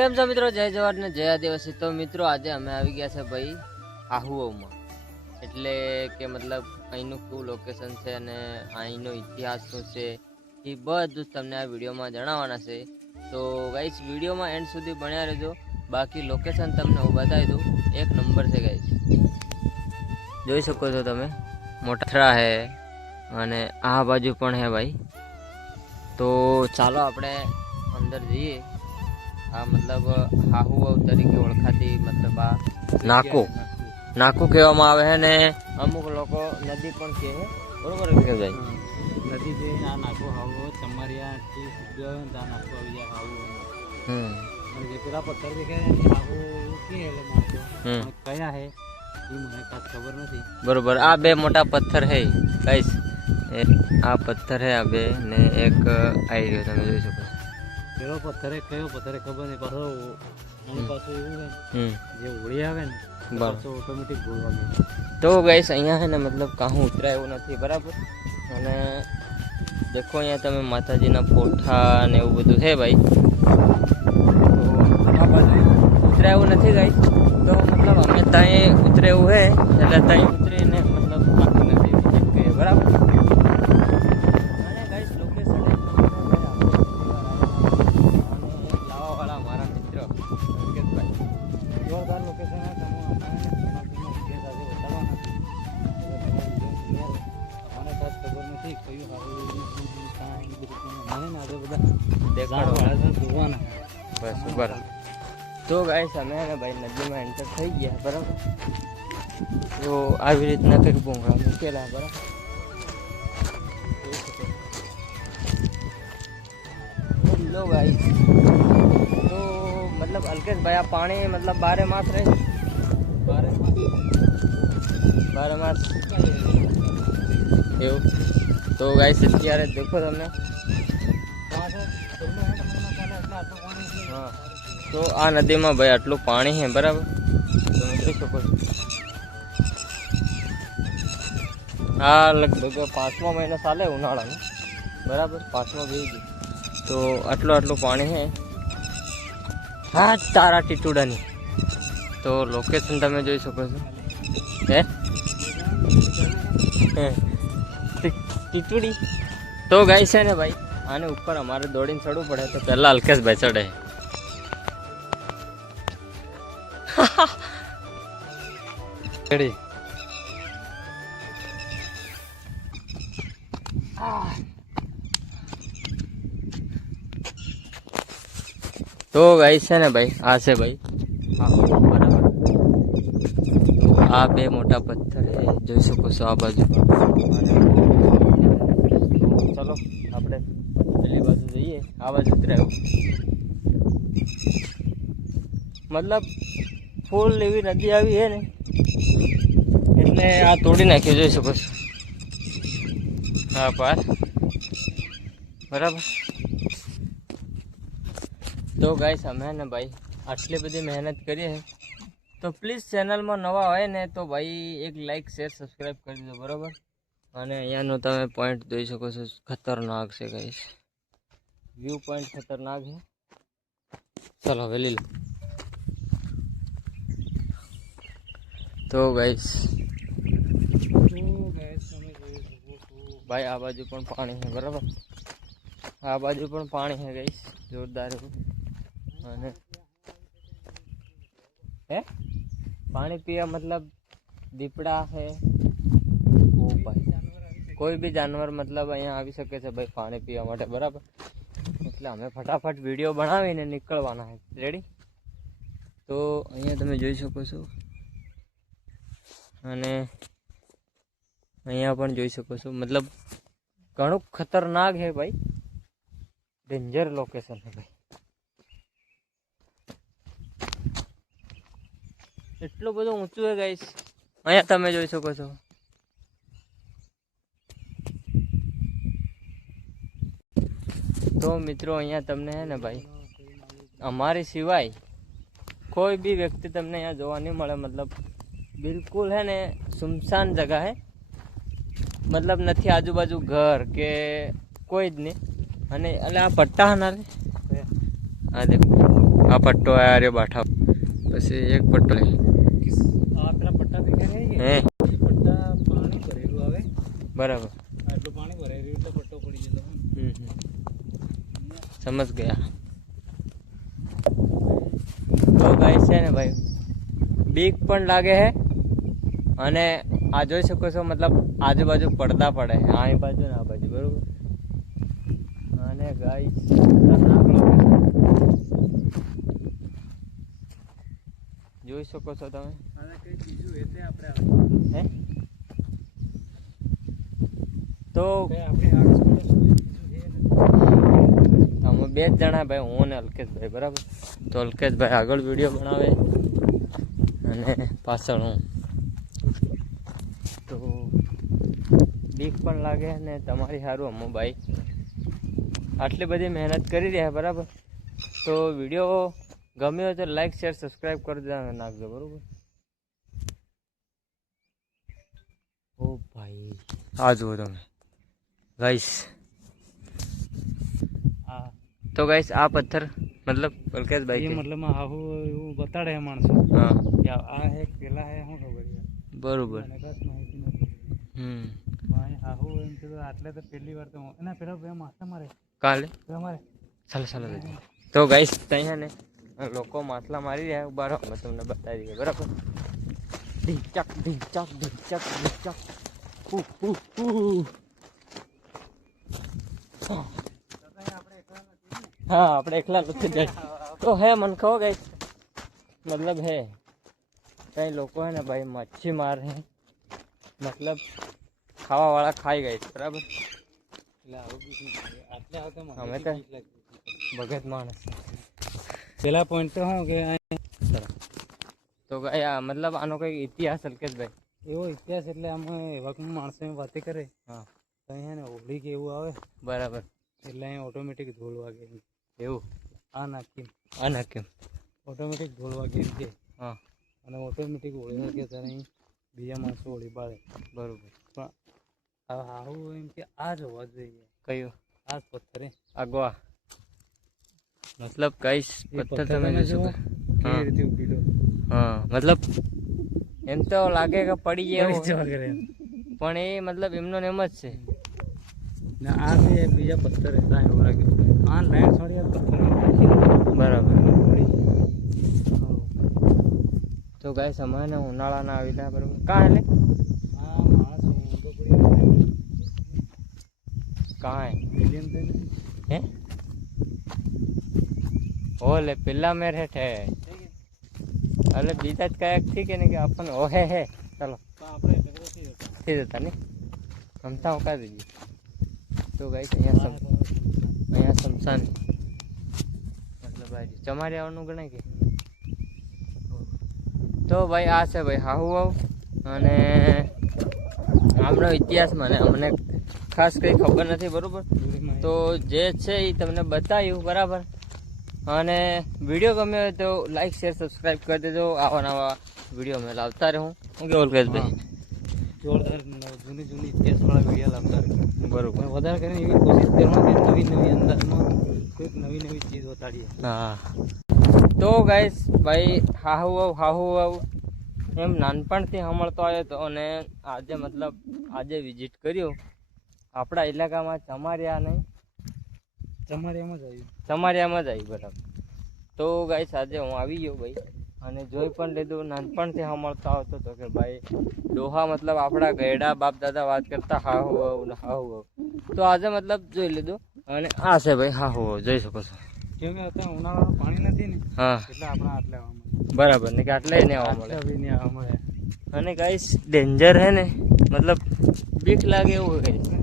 કેમ છો મિત્રો? જય જવાહર ને જય આદિવાસી। તો મિત્રો આજે અમે આવી ગયા છે ભાઈ આહુઓમાં, એટલે કે મતલબ અહીંનું કયું લોકેશન છે અને અહીંનો ઇતિહાસ શું છે એ બધું જ તમને આ વિડીયોમાં જણાવવાના છે। તો ગાઈસ વિડીયોમાં એન્ડ સુધી બન્યા રહેજો, બાકી લોકેશન તમને હું બતાવી દઉં, એક નંબર છે ગાઈસ। જોઈ શકો છો તમે, મોટા હે અને આ બાજુ પણ હે ભાઈ। તો ચાલો આપણે અંદર જઈએ। આ મતલબ આહુઓ તરીકે ઓળખાતી મતલબ આ નાકું કહેવામાં આવે છે ને અમુક લોકો નદી પણ કહે છે, બરોબર કે ભાઈ? નદી છે આ નાકો હાવો ચમરિયાથી સીધો આ નાકો આવી જાય હાવો। અને જે પેલા પથ્થર દેખાય ને હાવો કે એટલે નાકો કયા હે એ મને ખાસ ખબર નથી, બરોબર। આ બે મોટા પથ્થર હે ગાઈસ, આ પથ્થર હે આ બે ને એક આઈ રહ્યો, તમે જોઈ શકો છો। પેલો પથ્થર કયો પથ્થર ખબર નહીં, પાછો આની પાછું એવું છે જે ઉડી આવે ને પાછો ઓટોમેટિક બોલવા માંડે। તો ગાઈસ અહીંયા છે ને મતલબ કાહું ઉતરાય એવું નથી, બરાબર? અને દેખો અહીંયા તમે માતાજીના ફોટા ને એવું બધું છે ભાઈ। તો આ બાજુ ઉતરાય એવું નથી ગાઈસ, તો મતલબ અમે ત્યાં ઉતરે એવું છે એટલે ત્યાં ઉતરીને મતલબ આખી નથી કહીએ, બરાબર? અને ગાઈસ લોકેશન લાવાવાળા મારા મિત્ર અંકિતભાઈ, જોરદાર લોકેશન છે। મને ખાસ ખબર નથી કયું હારું મને ને આજે બધા દેખાડો જોવાના બસ બરાબર। તો ગાઈસ અમે ને ભાઈ નદીમાં એન્ટર થઈ ગયા, બરાબર? તો આવી રીતના કંઈક ભૂંગળા મૂકેલા, બરાબર? લો ગાઈસ, તો મતલબ અલ્કેશભાઈ આ પાણી મતલબ બારે માસ રહે, બારે માસ એવું? તો ગાઈસ અત્યારે દેખો તમે, હા, તો આ નદીમાં ભાઈ આટલું પાણી છે, બરાબર? તમે જોઈ શકો છો। આ લગભગ 5મો મહિનો ચાલે ઉનાળાનો, બરાબર? 5મો ગઈ ગયો, તો આટલું પાણી છે। હા, તારા ટીટુડાની તો લોકેશન તમે જોઈ શકો છો। હે ટીટુડી તો ગાઈસ છે ને ભાઈ, આને ઉપર અમારે દોડીને ચડવું પડે, તો પહેલા અલ્કેશભાઈ ચડે। રેડી તો ગાઈસ છે ને ભાઈ, આ છે ભાઈ બરાબર? તો આ બે મોટા પથ્થર જોઈ શકો છો આ બાજુ, અને ચલો આપણે પેલી બાજુ જઈએ, આ બાજુ ઉતરાયું, મતલબ ફૂલ એવી નદી આવી છે ને એટલે આ તોડી નાખ્યું, જોઈ શકો છો હા પાર, બરાબર? તો ગાઈસ અમે ને ભાઈ આટલી બધી મહેનત કરીએ, તો પ્લીઝ ચેનલમાં નવા હોય ને તો ભાઈ એક લાઈક શેર સબસ્ક્રાઈબ કરી દો, બરાબર? અને અહીંયાનો તમે પોઈન્ટ જોઈ શકો છો, ખતરનાક છે ગાઈસ, વ્યૂ પોઈન્ટ ખતરનાક છે। ચલો હવે લી લો। તો ગાઈસ ભાઈ આ બાજુ પણ પાણી છે, બરાબર? આ બાજુ પણ પાણી છે ગાઈસ, જોરદાર એવું। અને હે પાણી પીવા મતલબ દીપડા છે, ઓ ભાઈ કોઈ બી જાનવર મતલબ અહીંયા આવી શકે છે ભાઈ પાણી પીવા માટે, બરાબર? એટલે અમે ફટાફટ વિડીયો બનાવીને નીકળવાના છે, રેડી? તો અહીંયા તમે જોઈ શકો છો, અને અહીંયા પણ જોઈ શકો છો, મતલબ ઘણું ખતરનાક છે ભાઈ, ડેન્જર લોકેશન છે ભાઈ। એટલું બધું ઊંચું છે ગાઈસ, અહીંયા તમે જોઈ શકો છો। તો મિત્રો અહીંયા તમને હે ને ભાઈ અમારી સિવાય કોઈ બી વ્યક્તિ તમને અહીંયા જોવા નહીં મળે, મતલબ બિલકુલ હે ને સુમસાન જગા હે, મતલબ નથી આજુબાજુ ઘર કે કોઈ જ નહીં। અને એટલે આ પટ્ટા ના રે આ દેખો આ પટ્ટો આ રહ્યો બાઠા, પછી એક પટ્ટો લે આ પેલા પટ્ટા દેખાય છે હે એ પટ્ટા પાણી ભરેલું આવે બરાબર, આટલું પાણી ભરાયેલું એટલે પટ્ટો પડી જતો. સમજ ગયા. તો ગાઈસ છે ને ભાઈ બીક પણ લાગે છે, અને આ જોઈ શકો છો મતલબ આજુબાજુ પડદા પડે છે આ બાજુ ને આ બાજુ બરોબર. અને ગાઈસ જોઈ શકો છો તમે. અને કઈ બીજું એ તે આપણે હે તો આપણે આગળ અમે બે જ જણા ભાઈ, હું ને અલ્કેશભાઈ બરાબર. તો અલ્કેશભાઈ આગળ વિડીયો બનાવે અને પાછળ હું. તો બીક પણ લાગે ને તમારી સારું અમુ ભાઈ આટલી બધી મહેનત કરી રહ્યા બરાબર. તો વિડીયો ગમ્યો તો લાઈક શેર સબસ્ક્રાઈબ કરી નાખજો બરાબર. ઓ ભાઈ આ જુઓ તમે ગાઈસ. તો ગાઈસ આ પથ્થર મતલબ અલ્કેશભાઈ એ મતલબ આવું એવું બતાડે છે માણસો હા કે આ હે પેલા હે શું ખબર છે બરોબર. મને કશ માહિતી નથી. આવું એમ કીધું આટલે તો પહેલી વાર તો એના પેલા બે માથા મારે કાલે અમારે ચાલો ચાલો જઈએ. તો ગાઈસ ત્યાં ને લોકો માથલા મારી રહ્યા ઉભા રહો, અમે તમને બતાવી દઈએ બરાબર. ઢીંચક ઢીંચક ઢીંચક ઢીંચક હા આપણે એકલા નથી જાય તો હે મને કહો ગાઈસ મતલબ હે કઈ લોકો હે ને ભાઈ મચ્છી માર હે મતલબ ખાવા વાળા ખાઈ ગઈ બરાબર. એટલે આવું બી આટલે આવતા અમે તો ભગત માણસ. પેલા પોઈન્ટ તો શું કે તો આ મતલબ આનો કઈ ઇતિહાસ અલ્કેશભાઈ? એવો ઇતિહાસ એટલે આમાં એવા કોઈ માણસો વાતે કરે હા તો અહીંયા ને હોળી કે એવું આવે બરાબર, એટલે અહીંયા ઓટોમેટિક ધોળ વાગે એવું આ નાખી આ ના કેમ ઓટોમેટિક ધોળ વાગે એમ કે હા અને ઓટોમેટિક હોળી વાગે ત્યારે અહીં બીજા માણસો હોળી પાડે બરોબર. પણ આવું એમ કે આ જ હોવા જોઈએ કયું આ જ પથ્થર આગવા મતલબ કઈ પથ્થર તમે જોશો કેવી રીતે ઉભીલો હા મતલબ એમ તો લાગે કે પડી જાય કરે પણ એ મતલબ એમનો એમ જ છે ને આ બી બીજા પથ્થર હતા એવું લાગે આ લાઈન છોડી પથ્થર બરાબર. તો ગાઈસ અમે ને ઉનાળાના આવેલા બરાબર કાં એટલે આ માણસ ઊંધો પડી કાંઈ વિલિયમ તો હે ઓલે પેલા મેર હેઠે એટલે બીજા જ કાંઈક થી કે ને કે આપણને ઓહે હે ચાલો આપણે થઈ જતા ને રમતા હું કાઢી દઈએ. તો ગાઈસ અહીંયા શમશાન મતલબ ચમારી આવવાનું ગણાય કે. તો ભાઈ આ છે ભાઈ હાહુ આવ અને આમનો ઇતિહાસ મને અમને ખાસ કંઈ ખબર નથી બરાબર. તો જે છે એ તમને બતાવ્યું બરાબર. અને વિડીયો ગમ્યો હોય તો લાઈક શેર સબસ્ક્રાઈબ કરી દેજો. આવા નવા વિડીયો અમે લાવતા રહું. હું કે અલ્કેશભાઈ જોરદાર જૂની ઇતિહાસવાળા વિડીયો લાવતા રહે બરોબર. વધારે કરીને એવી કોશિશ કરવાની કે નવી અંદાજમાં કોઈક નવી ચીજ બતાડીએ. હા તો ગાઈસ ભાઈ હાહુ આવ એમ નાનપણથી સાંભળતો આવ્યો હતો અને આજે મતલબ આજે વિઝિટ કર્યો આપણા ઇલાકામાં ચમારિયા નહીં ચમારિયામાં જ આવ્યું ચમારિયામાં જ આવી બરાબર. તો ગાઈસ આજે હું આવી ગયો ભાઈ અને જોઈ પણ લીધું. નાનપણથી સાંભળતો આવતો હતો કે ભાઈ ડોહા મતલબ આપણા ગયડા બાપ દાદા વાત કરતા હાહુ આવ તો આજે મતલબ જોઈ લીધું. અને આ છે ભાઈ હાહુ આવ જોઈ શકો છો. કેમ કે અત્યારે ઉનાળામાં પાણી નથી ને હા એટલે આપણા આટલે આવવા મળે બરાબર ને કે આટલે ને આવવા મળે આટલે બી નહીં આવવા મળે અને ગાઈસ ડેન્જર હે ને મતલબ બીક લાગે એવું હોય.